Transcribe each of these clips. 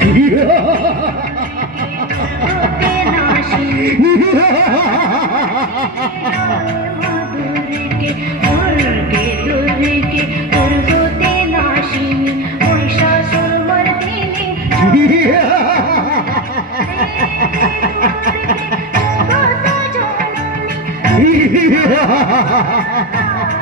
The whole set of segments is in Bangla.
Ha ha ha ha ha!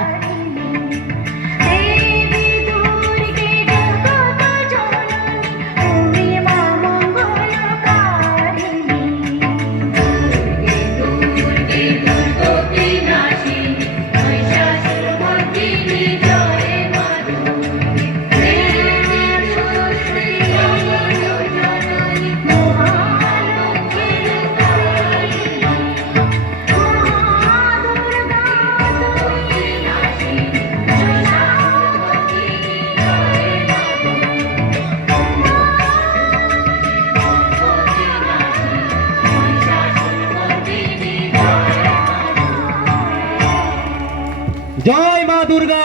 জয় মা দুর্গা,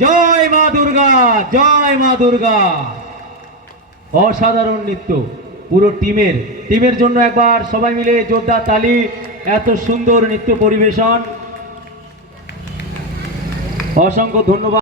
জয় মা দুর্গা, জয় মা দুর্গা। অসাধারণ নৃত্য, পুরো টিমের টিমের জন্য একবার সবাই মিলে জোরদার তালি, এত সুন্দর নৃত্য পরিবেশন। অসংখ্য ধন্যবাদ।